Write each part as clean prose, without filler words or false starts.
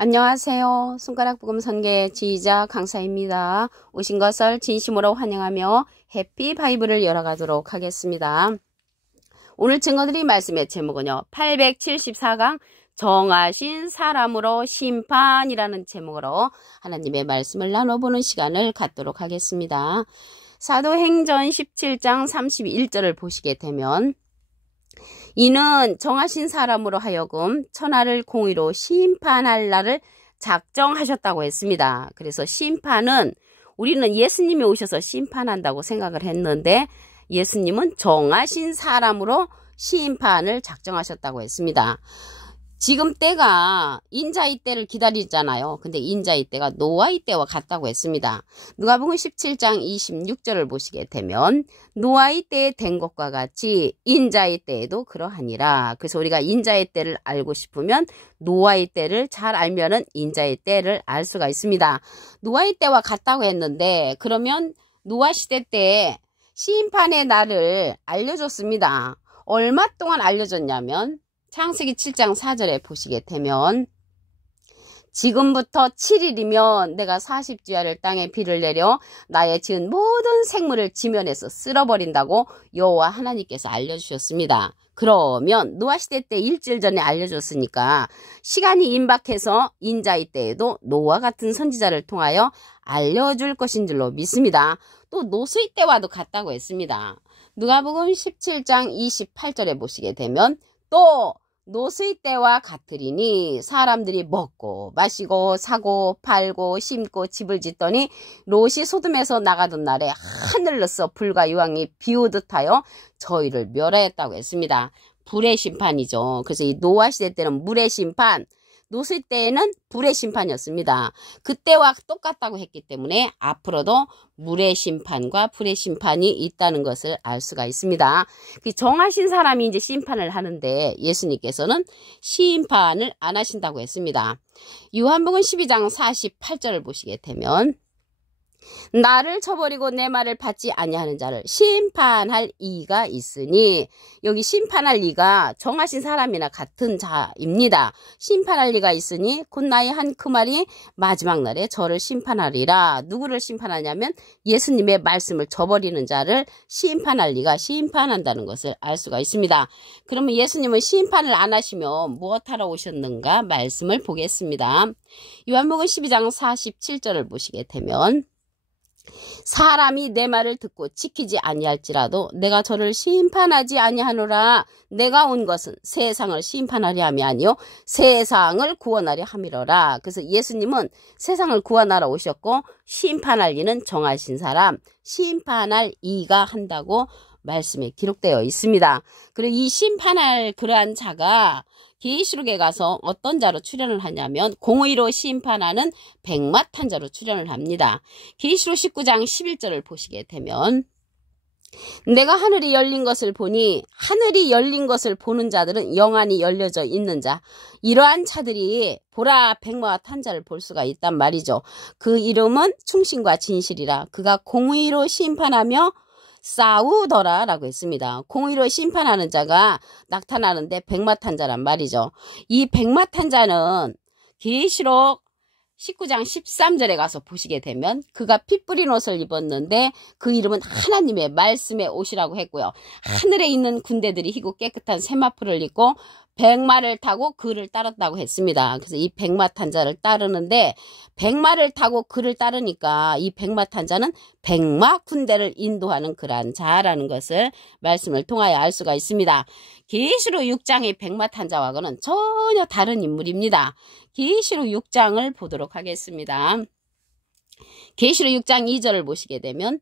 안녕하세요. 손가락 부금 선계 지휘자 강사입니다. 오신 것을 진심으로 환영하며 해피 바이블을 열어가도록 하겠습니다. 오늘 증거드릴 말씀의 제목은요. 874강 정하신 사람으로 심판이라는 제목으로 하나님의 말씀을 나눠보는 시간을 갖도록 하겠습니다. 사도행전 17장 31절을 보시게 되면 이는 정하신 사람으로 하여금 천하를 공의로 심판할 날을 작정하셨다고 했습니다. 그래서 심판은 우리는 예수님이 오셔서 심판한다고 생각을 했는데 예수님은 정하신 사람으로 심판을 작정하셨다고 했습니다. 지금 때가 인자의 때를 기다리잖아요. 근데 인자의 때가 노아의 때와 같다고 했습니다. 누가복음 17장 26절을 보시게 되면 노아의 때에 된 것과 같이 인자의 때에도 그러하니라. 그래서 우리가 인자의 때를 알고 싶으면 노아의 때를 잘 알면은 인자의 때를 알 수가 있습니다. 노아의 때와 같다고 했는데 그러면 노아 시대 때 심판의 날을 알려줬습니다. 얼마 동안 알려줬냐면 창세기 7장 4절에 보시게 되면 지금부터 7일이면 내가 40주야를 땅에 비를 내려 나의 지은 모든 생물을 지면에서 쓸어버린다고 여호와 하나님께서 알려주셨습니다. 그러면 노아시대 때 일주일 전에 알려줬으니까 시간이 임박해서 인자의 때에도 노아 같은 선지자를 통하여 알려줄 것인 줄로 믿습니다. 또 노수의 때와도 같다고 했습니다. 누가복음 17장 28절에 보시게 되면 또 노수의 때와 같으리니 사람들이 먹고 마시고 사고 팔고 심고 집을 짓더니 롯이 소돔에서 나가던 날에 하늘로서 불과 유황이 비오듯 하여 저희를 멸하였다고 했습니다. 불의 심판이죠. 그래서 이 노아 시대 때는 물의 심판, 노수의 때에는 불의 심판이었습니다. 그때와 똑같다고 했기 때문에 앞으로도 물의 심판과 불의 심판이 있다는 것을 알 수가 있습니다. 정하신 사람이 이제 심판을 하는데 예수님께서는 심판을 안 하신다고 했습니다. 요한복음 12장 48절을 보시게 되면 나를 쳐버리고 내 말을 받지 아니하는 자를 심판할 이가 있으니 여기 심판할 이가 정하신 사람이나 같은 자입니다. 심판할 이가 있으니 곧 나의 한 그 말이 마지막 날에 저를 심판하리라. 누구를 심판하냐면 예수님의 말씀을 저버리는 자를 심판할 이가 심판한다는 것을 알 수가 있습니다. 그러면 예수님은 심판을 안 하시면 무엇하러 오셨는가 말씀을 보겠습니다. 요한복음 12장 47절을 보시게 되면 사람이 내 말을 듣고 지키지 아니할지라도 내가 저를 심판하지 아니하노라. 내가 온 것은 세상을 심판하려 함이 아니요 세상을 구원하려 함이로라. 그래서 예수님은 세상을 구원하러 오셨고 심판할 이는 정하신 사람, 심판할 이가 한다고 말씀에 기록되어 있습니다. 그리고 이 심판할 그러한 자가 계시록에 가서 어떤 자로 출현을 하냐면 공의로 심판하는 백마탄 자로 출현을 합니다. 계시록 19장 11절을 보시게 되면 내가 하늘이 열린 것을 보니 하늘이 열린 것을 보는 자들은 영안이 열려져 있는 자 이러한 자들이 보라 백마탄 자를 볼 수가 있단 말이죠. 그 이름은 충신과 진실이라 그가 공의로 심판하며 싸우더라 라고 했습니다. 공의로 심판하는 자가 나타나는데 백마탄자란 말이죠. 이 백마탄자는 계시록 19장 13절에 가서 보시게 되면 그가 피 뿌린 옷을 입었는데 그 이름은 하나님의 말씀의 옷이라고 했고요. 하늘에 있는 군대들이 희고 깨끗한 세마포를 입고 백마를 타고 그를 따랐다고 했습니다. 그래서 이 백마탄자를 따르는데 백마를 타고 그를 따르니까 이 백마탄자는 백마 군대를 인도하는 그러한 자라는 것을 말씀을 통하여 알 수가 있습니다. 계시록 6장의 백마탄자와는 전혀 다른 인물입니다. 계시록 6장을 보도록 하겠습니다. 계시록 6장 2절을 보시게 되면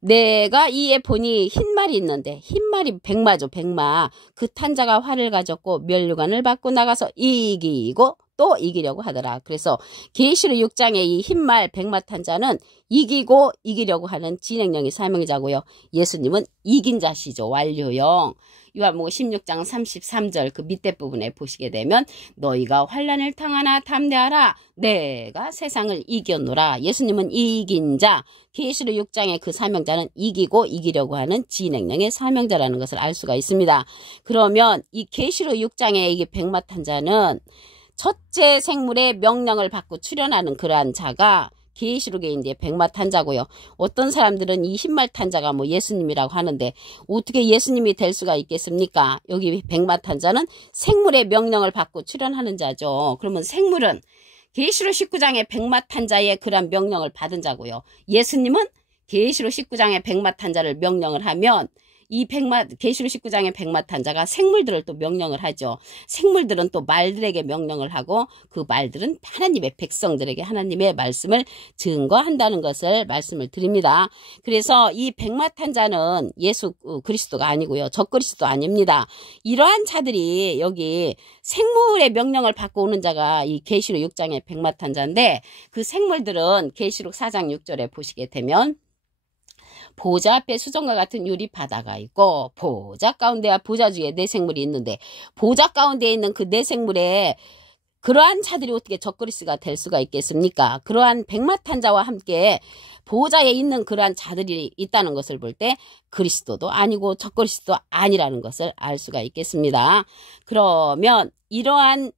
내가 이에 보니 흰말이 있는데 흰말이 백마죠. 백마. 그 탄자가 활을 가졌고 면류관을 받고 나가서 이기고 또 이기려고 하더라. 그래서 계시록 6장의 이 흰말 백마탄자는 이기고 이기려고 하는 진행령의 사명자고요. 예수님은 이긴 자시죠. 완료형. 요한복음 16장 33절 그 밑에 부분에 보시게 되면 너희가 환난을 당하나 담대하라. 내가 세상을 이겼노라. 예수님은 이긴 자. 계시록 6장의 그 사명자는 이기고 이기려고 하는 진행령의 사명자라는 것을 알 수가 있습니다. 그러면 이 계시록 6장의 이 백마탄자는 첫째 생물의 명령을 받고 출현하는 그러한 자가 계시록에 이제 백마탄자고요. 어떤 사람들은 이 흰말탄자가 뭐 예수님이라고 하는데 어떻게 예수님이 될 수가 있겠습니까? 여기 백마탄자는 생물의 명령을 받고 출현하는 자죠. 그러면 생물은 계시록 19장의 백마탄자의 그러한 명령을 받은 자고요. 예수님은 계시록 19장의 백마탄자를 명령을 하면 이 계시록 19장의 백마탄자가 생물들을 또 명령을 하죠. 생물들은 또 말들에게 명령을 하고 그 말들은 하나님의 백성들에게 하나님의 말씀을 증거한다는 것을 말씀을 드립니다. 그래서 이 백마탄자는 예수 그리스도가 아니고요. 적그리스도 아닙니다. 이러한 자들이 여기 생물의 명령을 받고 오는 자가 이 계시록 6장의 백마탄자인데 그 생물들은 계시록 4장 6절에 보시게 되면 보좌 앞에 수정과 같은 유리 바다가 있고 보좌 가운데와 보좌 주위에 네 생물이 있는데 보좌 가운데 있는 그 네 생물에 그러한 자들이 어떻게 적그리스도가 될 수가 있겠습니까? 그러한 백마탄자와 함께 보좌에 있는 그러한 자들이 있다는 것을 볼 때 그리스도도 아니고 적그리스도 아니라는 것을 알 수가 있겠습니다. 그러면 이러한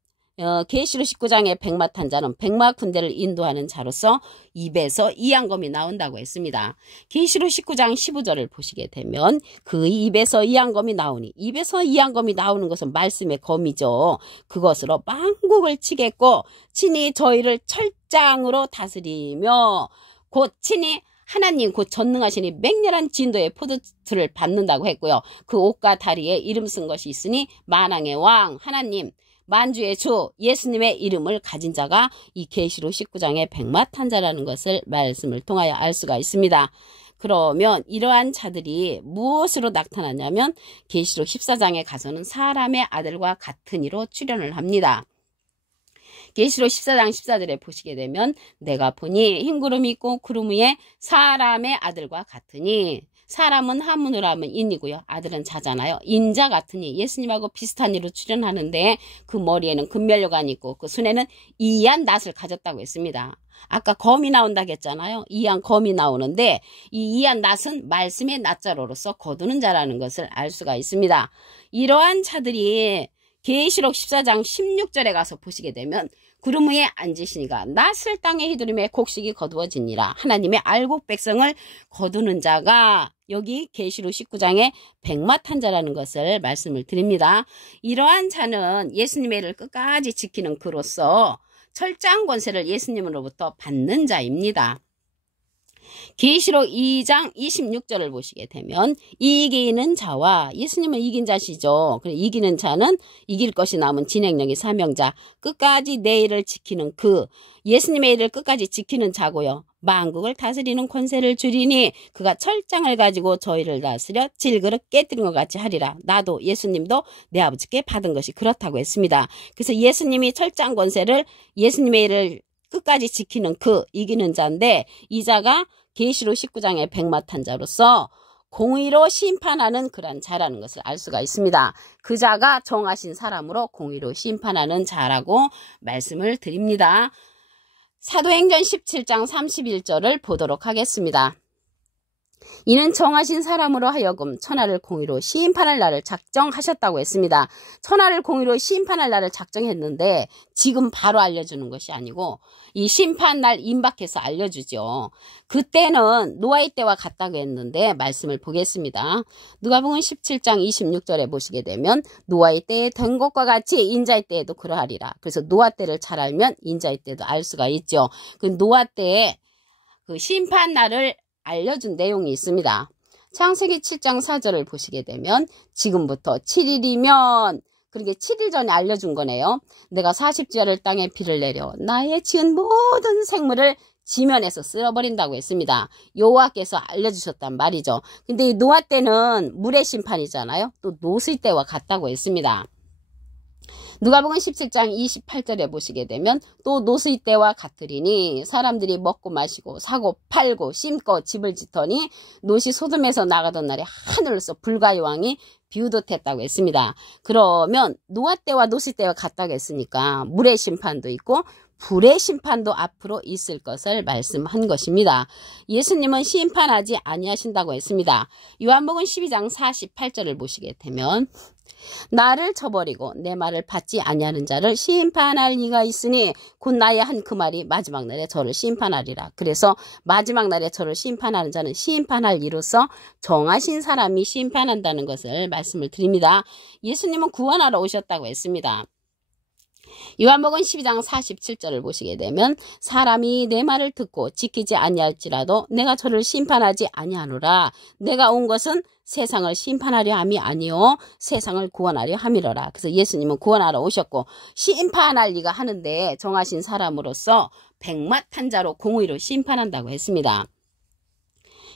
계시록 19장의 백마탄자는 백마 군대를 인도하는 자로서 입에서 이양검이 나온다고 했습니다. 계시록 19장 15절을 보시게 되면 그 입에서 이양검이 나오니 입에서 이양검이 나오는 것은 말씀의 검이죠. 그것으로 만국을 치겠고 친히 저희를 철장으로 다스리며 곧 친히 하나님 곧 전능하시니 맹렬한 진도의 포도주를 받는다고 했고요. 그 옷과 다리에 이름 쓴 것이 있으니 만왕의 왕 하나님 만주의 주 예수님의 이름을 가진 자가 이 계시록 19장의 백마탄자라는 것을 말씀을 통하여 알 수가 있습니다. 그러면 이러한 자들이 무엇으로 나타나냐면 계시록 14장에 가서는 사람의 아들과 같은 이로 출현을 합니다. 계시록 14장 14절에 보시게 되면 내가 보니 흰 구름이 있고 구름 위에 사람의 아들과 같으니 사람은 한문으로 하면 인이고요. 아들은 자잖아요. 인자 같으니 예수님하고 비슷한 이로 출현하는데 그 머리에는 금면류관이 있고 그 손에는 이한 낫을 가졌다고 했습니다. 아까 검이 나온다고 했잖아요. 이한 검이 나오는데 이 이한 낫은 말씀의 낫자로로서 거두는 자라는 것을 알 수가 있습니다. 이러한 자들이 계시록 14장 16절에 가서 보시게 되면 구름 위에 앉으시니가 낫을 땅에 휘두르며 곡식이 거두어지니라. 하나님의 알곡 백성을 거두는 자가 여기 계시록 19장의 백마탄자라는 것을 말씀을 드립니다. 이러한 자는 예수님의 일을 끝까지 지키는 그로서 철장 권세를 예수님으로부터 받는 자입니다. 계시록 2장 26절을 보시게 되면 이기는 자와 예수님은 이긴 자시죠. 이기는 자는 이길 것이 남은 진행력의 사명자 끝까지 내 일을 지키는 그 예수님의 일을 끝까지 지키는 자고요. 만국을 다스리는 권세를 주리니 그가 철장을 가지고 저희를 다스려 질그릇 깨뜨린 것 같이 하리라. 나도 예수님도 내 아버지께 받은 것이 그렇다고 했습니다. 그래서 예수님이 철장 권세를 예수님의 일을 끝까지 지키는 그 이기는 자인데 이 자가 계시록 19장의 백마탄자로서 공의로 심판하는 그런 자라는 것을 알 수가 있습니다. 그 자가 정하신 사람으로 공의로 심판하는 자라고 말씀을 드립니다. 사도행전 17장 31절을 보도록 하겠습니다. 이는 정하신 사람으로 하여금 천하를 공의로 심판할 날을 작정하셨다고 했습니다. 천하를 공의로 심판할 날을 작정했는데 지금 바로 알려주는 것이 아니고 이 심판날 임박해서 알려주죠. 그때는 노아의 때와 같다고 했는데 말씀을 보겠습니다. 누가복음 17장 26절에 보시게 되면 노아의 때에 된 것과 같이 인자의 때에도 그러하리라. 그래서 노아 때를 잘 알면 인자의 때도 알 수가 있죠. 그 노아 때에 그 심판날을 알려준 내용이 있습니다. 창세기 7장 4절을 보시게 되면 지금부터 7일이면 그러게 7일 전에 알려준 거네요. 내가 40주야를 땅에 비를 내려 나의 지은 모든 생물을 지면에서 쓸어버린다고 했습니다. 여호와께서 알려주셨단 말이죠. 근데 이 노아 때는 물의 심판이잖아요. 또 노스의 때와 같다고 했습니다. 누가복음 17장 28절에 보시게 되면 또 노스의 때와 같으리니 사람들이 먹고 마시고 사고 팔고 심고 집을 짓더니 롯이 소돔에서 나가던 날에 하늘로서 불과 여왕이 비우듯했다고 했습니다. 그러면 노아 때와 롯의 때와 같다고 했으니까 물의 심판도 있고 불의 심판도 앞으로 있을 것을 말씀한 것입니다. 예수님은 심판하지 아니하신다고 했습니다. 요한복음 12장 48절을 보시게 되면 나를 쳐버리고 내 말을 받지 아니하는 자를 심판할 이가 있으니 곧 나의 한 그 말이 마지막 날에 저를 심판하리라. 그래서 마지막 날에 저를 심판하는 자는 심판할 이로써 정하신 사람이 심판한다는 것을 말씀을 드립니다. 예수님은 구원하러 오셨다고 했습니다. 요한복음 12장 47절을 보시게 되면 사람이 내 말을 듣고 지키지 아니할지라도 내가 저를 심판하지 아니하노라. 내가 온 것은 세상을 심판하려 함이 아니요 세상을 구원하려 함이로라. 그래서 예수님은 구원하러 오셨고 심판할 리가 하는데 정하신 사람으로서 백마탄자로 공의로 심판한다고 했습니다.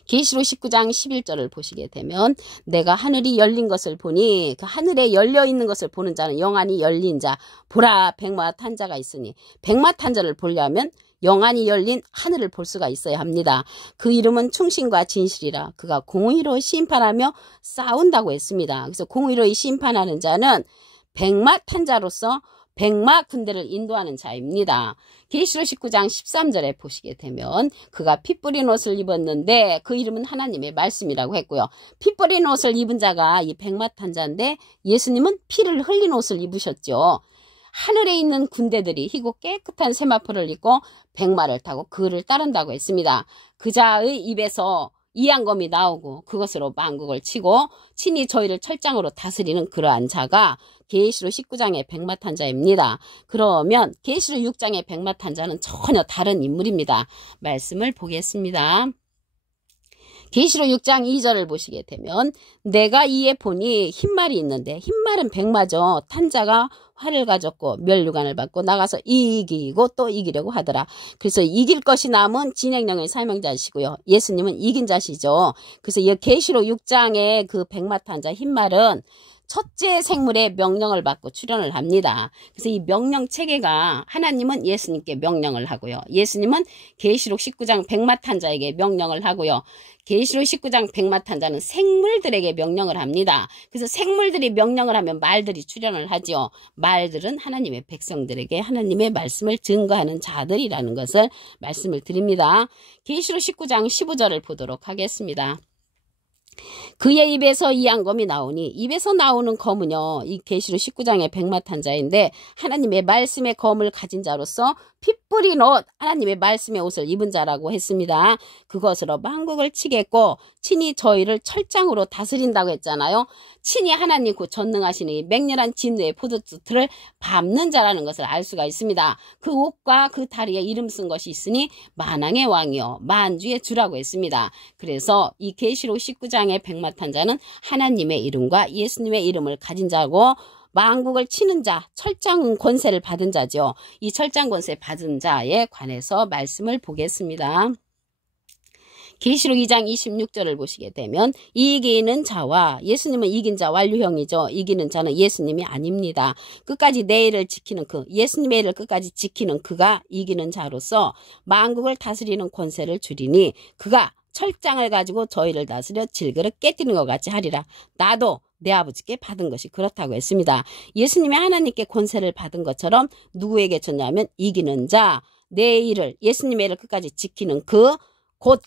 계시록 19장 11절을 보시게 되면 내가 하늘이 열린 것을 보니 그 하늘에 열려있는 것을 보는 자는 영안이 열린 자 보라 백마탄자가 있으니 백마탄자를 보려면 영안이 열린 하늘을 볼 수가 있어야 합니다. 그 이름은 충신과 진실이라 그가 공의로 심판하며 싸운다고 했습니다. 그래서 공의로 심판하는 자는 백마탄자로서 백마 군대를 인도하는 자입니다. 계시록 19장 13절에 보시게 되면 그가 피 뿌린 옷을 입었는데 그 이름은 하나님의 말씀이라고 했고요. 피 뿌린 옷을 입은 자가 이 백마탄자인데 예수님은 피를 흘린 옷을 입으셨죠. 하늘에 있는 군대들이 희고 깨끗한 세마포를 입고 백마를 타고 그를 따른다고 했습니다. 그 자의 입에서 이양검이 나오고 그것으로 만국을 치고 친히 저희를 철장으로 다스리는 그러한 자가 계시록 19장의 백마탄자입니다. 그러면 계시록 6장의 백마탄자는 전혀 다른 인물입니다. 말씀을 보겠습니다. 계시록 6장 2절을 보시게 되면 내가 이에 보니 흰말이 있는데 흰말은 백마죠. 탄자가 활을 가졌고 멸류관을 받고 나가서 이기고 또 이기려고 하더라. 그래서 이길 것이 남은 진행령의 사명자시고요. 예수님은 이긴 자시죠. 그래서 이 계시록 6장의 그 백마탄자 흰말은 첫째 생물의 명령을 받고 출현을 합니다. 그래서 이 명령 체계가 하나님은 예수님께 명령을 하고요. 예수님은 계시록 19장 백마탄자에게 명령을 하고요. 계시록 19장 백마탄자는 생물들에게 명령을 합니다. 그래서 생물들이 명령을 하면 말들이 출현을 하죠. 말들은 하나님의 백성들에게 하나님의 말씀을 증거하는 자들이라는 것을 말씀을 드립니다. 계시록 19장 15절을 보도록 하겠습니다. 그의 입에서 이양검이 나오니 입에서 나오는 검은요 이 계시록 19장의 백마탄자인데 하나님의 말씀의 검을 가진 자로서 피 뿌린 옷 하나님의 말씀의 옷을 입은 자라고 했습니다. 그것으로 만국을 치겠고 친히 저희를 철장으로 다스린다고 했잖아요. 친히 하나님 그 전능하신 이 맹렬한 진노의 포도주를 밟는 자라는 것을 알 수가 있습니다. 그 옷과 그 다리에 이름 쓴 것이 있으니 만왕의 왕이요 만주의 주라고 했습니다. 그래서 이 계시록 19장의 백마탄자는 하나님의 이름과 예수님의 이름을 가진 자고 만국을 치는 자, 철장 권세를 받은 자죠. 이 철장 권세 받은 자에 관해서 말씀을 보겠습니다. 계시록 2장 26절을 보시게 되면 이기는 자와 예수님은 이긴 자 완료형이죠. 이기는 자는 예수님이 아닙니다. 끝까지 내 일을 지키는 그 예수님의 일을 끝까지 지키는 그가 이기는 자로서 만국을 다스리는 권세를 주리니 그가 철장을 가지고 저희를 다스려 질그릇 깨뜨리는 것 같이 하리라. 나도 내 아버지께 받은 것이 그렇다고 했습니다. 예수님이 하나님께 권세를 받은 것처럼 누구에게 줬냐면 이기는 자, 내 일을 예수님의 일을 끝까지 지키는 곧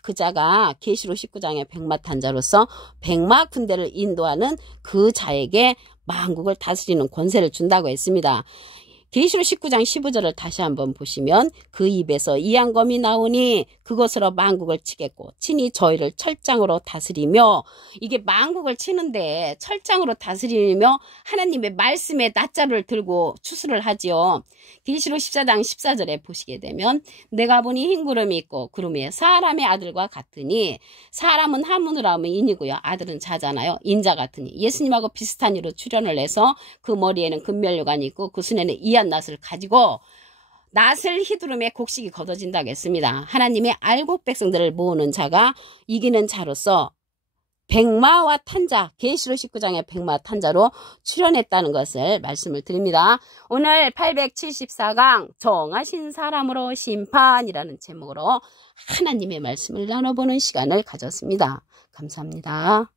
그 자가 계시록 19장의 백마탄자로서 백마 군대를 인도하는 그 자에게 만국을 다스리는 권세를 준다고 했습니다. 계시록 19장 15절을 다시 한번 보시면 그 입에서 이양검이 나오니 그것으로 만국을 치겠고 친히 저희를 철장으로 다스리며 이게 만국을 치는데 철장으로 다스리며 하나님의 말씀의 낫자루를 들고 추수를 하지요. 계시록 14장 14절에 보시게 되면 내가 보니 흰 구름이 있고 구름이 사람의 아들과 같으니 사람은 한문으로 하면 인이고요. 아들은 자잖아요. 인자 같으니 예수님하고 비슷한 이로 출현을 해서 그 머리에는 금면류관이 있고 그 손에는 이한 낫을 가지고 낫을 휘두름에 곡식이 걷어진다고 했습니다. 하나님의 알곡 백성들을 모으는 자가 이기는 자로서 백마와 탄자, 계시록 19장의 백마 탄자로 출현했다는 것을 말씀을 드립니다. 오늘 874강 정하신 사람으로 심판이라는 제목으로 하나님의 말씀을 나눠보는 시간을 가졌습니다. 감사합니다.